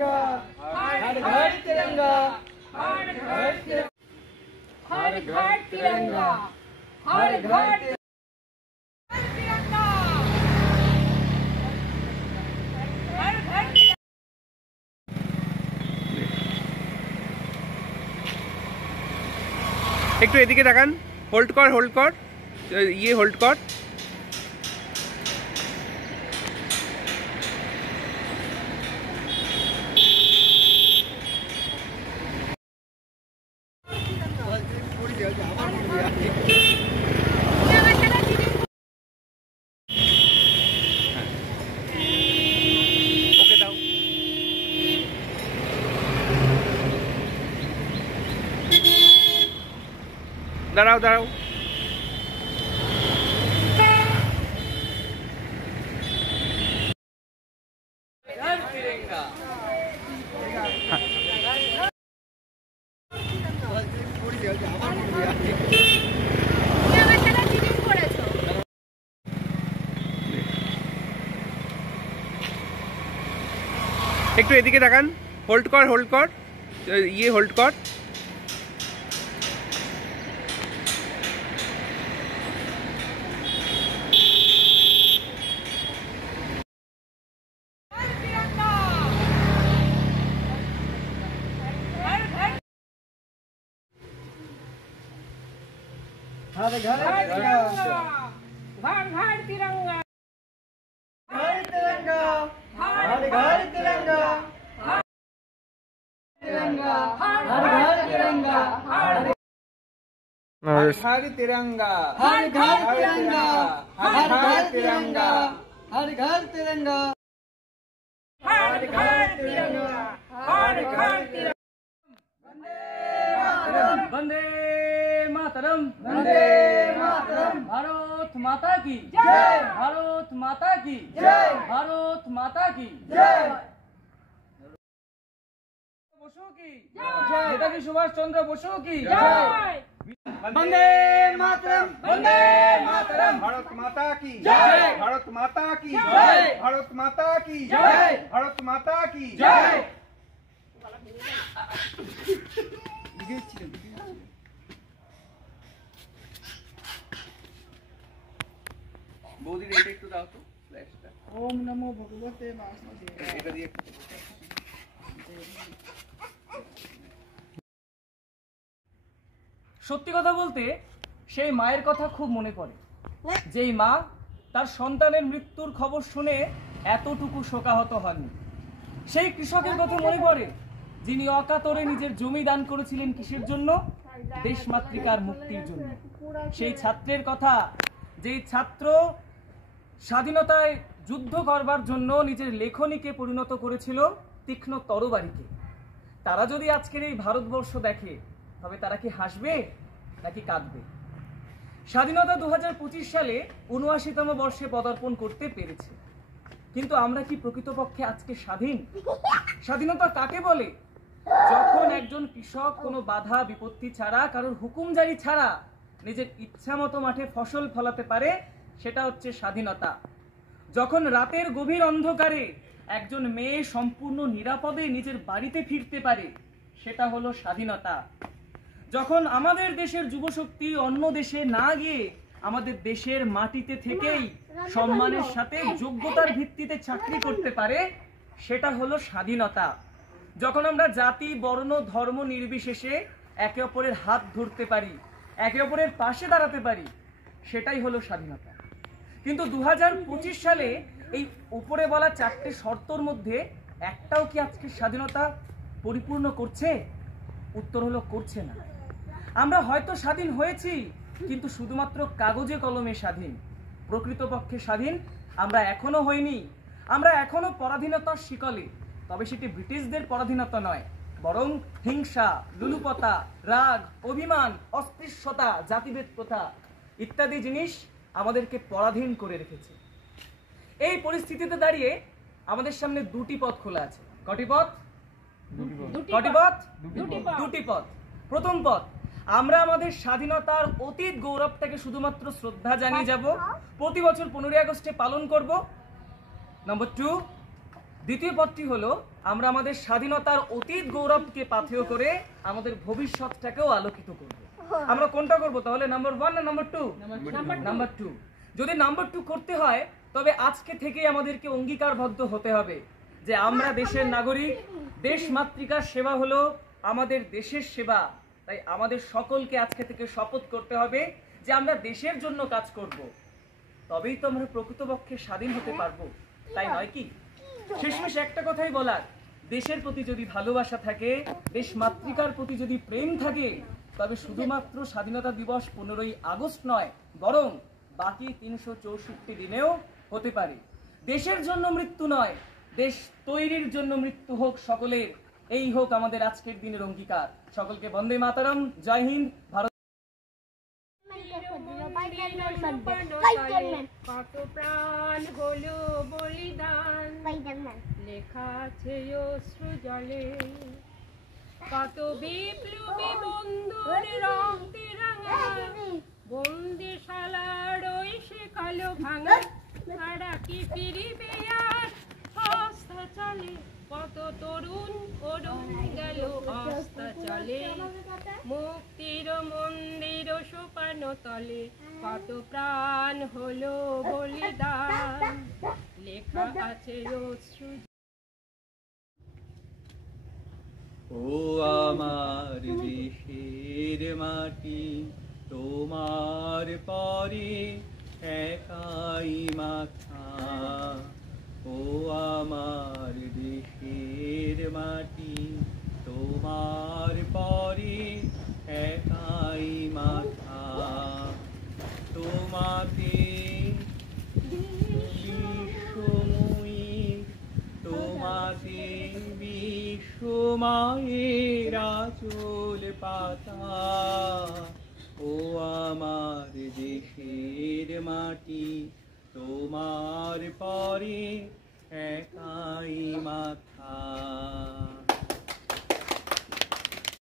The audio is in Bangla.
हर घर तिरंगा, हर घर तिरंगा, हर घर तिरंगा, हर घर तिरंगा, हर घर। একটু এদিকে তাকান, হোল্ড কর, ইয়ে হোল্ড কর। দাঁড়াও দাঁড়াও, একটু এদিকে তাকান, হোল্ড কর, ইয়ে হোল্ড কর। हर घर तिरंगा, हर घर तिरंगा, घर तिरंगा, हर घर तिरंगा, तिरंगा, हर घर तिरंगा, हर घर तिरंगा, हर घर तिरंगा, हर घर तिरंगा, हर घर तिरंगा, हर घर तिरंगा, हर घर तिरंगा। वंदे मातरम, वंदे मातरम, भारत माता की जय, भारत माता की जय, भारत माता की जय, बसु की जय, नेताजी सुभाष चंद्र बसु की जय। वंदे मातरम, वंदे मातरम, भारत माता की जय, भारत माता की जय, भारत माता की जय, भारत माता की जय। বৌদির এটা একটু দাও তো, ফ্ল্যাশটা। ओम नमो भगवते वासुदेवाय। এটা দিয়ে একটু। সত্যি কথা বলতে সেই মায়ের কথা খুব মনে পড়ে, যেই মা তার সন্তানের মৃত্যুর খবর শুনে এতটুকু শোকাহত হননি। সেই কৃষকের কথা মনে পড়ে যিনি অকাতরে নিজের জমি দান করেছিলেন কিসের জন্য? দেশমাতৃকার মুক্তির জন্য। সেই ছাত্রের কথা, যেই ছাত্র স্বাধীনতায় যুদ্ধ করবার জন্য নিজের লেখনীকে পরিণত করেছিল তীক্ষ্ণ তরবারিতে। তারা যদি আজকের এই ভারতবর্ষ দেখে, তবে তারা কি হাসবে নাকি কাঁদবে? স্বাধীনতা 2025 সালে ৭৯তম বর্ষে পদার্পণ করতে পেরেছে, কিন্তু আমরা কি প্রকৃতপক্ষে আজকে স্বাধীন? স্বাধীনতা কাকে বলে? যখন একজন কৃষক কোনো বাধা বিপত্তি ছাড়া, কারোর হুকুমজারি ছাড়া নিজের ইচ্ছা মতো মাঠে ফসল ফলাতে পারে, সেটা হচ্ছে স্বাধীনতা। যখন রাতের গভীর অন্ধকারে একজন মেয়ে সম্পূর্ণ নিরাপদে নিজের বাড়িতে ফিরতে পারে, সেটা হলো স্বাধীনতা। যখন আমাদের দেশের যুবশক্তি অন্য দেশে না গিয়ে আমাদের দেশের মাটিতে থেকেই সম্মানের সাথে যোগ্যতার ভিত্তিতে চাকরি করতে পারে, সেটা হলো স্বাধীনতা। যখন আমরা জাতি বর্ণ ধর্ম নির্বিশেষে একে অপরের হাত ধরতে পারি, একে অপরের পাশে দাঁড়াতে পারি, সেটাই হলো স্বাধীনতা। কিন্তু 2025 সালে এই উপরে বলা 4টে শর্তর মধ্যে একটাও কি আজকে স্বাধীনতা পরিপূর্ণ করছে? উত্তর হলো করছে না। আমরা হয়তো স্বাধীন হয়েছি, কিন্তু শুধুমাত্র কাগজে কলমে স্বাধীন। প্রকৃতপক্ষে স্বাধীন আমরা এখনো হইনি। আমরা এখনো পরাধীনতার শিকলে, তবে সেটি ব্রিটিশদের পরাধীনতা নয়, বরং হিংসা, লুলুপতা, রাগ, অভিমান, অস্পৃশ্যতা, জাতিভেদ প্রথা ইত্যাদি জিনিস আমাদেরকে পরাধীন করে রেখেছে। এই পরিস্থিতিতে দাঁড়িয়ে আমাদের সামনে দুটি পথ খোলা আছে। কটি পথ? দুটি পথ। প্রথম পথ, আমরা আমাদের স্বাধীনতার অতীত গৌরবটাকে শুধুমাত্র শ্রদ্ধা জানিয়ে যাব, প্রতি বছর 15ই আগস্টে পালন করব। নম্বর 2, দ্বিতীয় পথটি হলো আমরা আমাদের স্বাধীনতার অতীত গৌরবকে পাথেয় করে আমাদের ভবিষ্যৎটাকেও আলোকিত করব। আমরা কোনটা করব তাহলে, নাম্বার 1 না নাম্বার 2? নাম্বার 2। যদি নাম্বার 2 করতে হয় তবে আজকে থেকেই আমাদেরকে অঙ্গীকারবদ্ধ হতে হবে যে আমরা দেশের নাগরিক, দেশ মাতৃকার সেবা হলো আমাদের দেশের সেবা। তাই আমাদের সকলকে আজকে থেকে শপথ করতে হবে যে আমরা দেশের জন্য কাজ করব। তবেই তো আমরা প্রকৃতপক্ষে স্বাধীন হতে পারবো, তাই নয় কি? শেষমেশ একটা কথাই বলার, দেশের প্রতি যদি ভালোবাসা থাকে, দেশ মাতৃকার প্রতি যদি প্রেম থাকে, তবে শুধুমাত্র স্বাধীনতা দিবস 15ই আগস্ট নয়, বরং বাকি 364 দিনেও হতে পারে। দেশের জন্য মৃত্যু নয়, দেশ তৈরির জন্য মৃত্যু হোক সকলের, এই হোক আমাদের আজকের দিনের অঙ্গীকার। সকলকে বন্দে মাতরম, জয় হিন্দ, ভারত। কত প্রাণ হলো বলিদান, লেখা আছে অশ্রু জলে। কত বিপ্লবী বন্ধুর রং তিরঙ্গা, বন্দিশালার ওই শেখালো ভাঙা। তারা কি ফিরিবে আর অস্তাচলে, কত তরুণ অরুণ গেল অস্তাচলে। মুক্তির মন্দির সোপান তলে, কত প্রাণ হলো বলিদান, লেখা আছে অশ্রু। ও আমার দেশের মাটি, তোমার পরে একাই মাথা। ও আমার দেশের মাটি, তোমার পরে একাই মাথা। তোমাকে বিশ্বময়ী, তোমাকে বিশ্বমায়ের আঁচল পাতা। ও আমার দেশের মাটি, তোমার পরে একা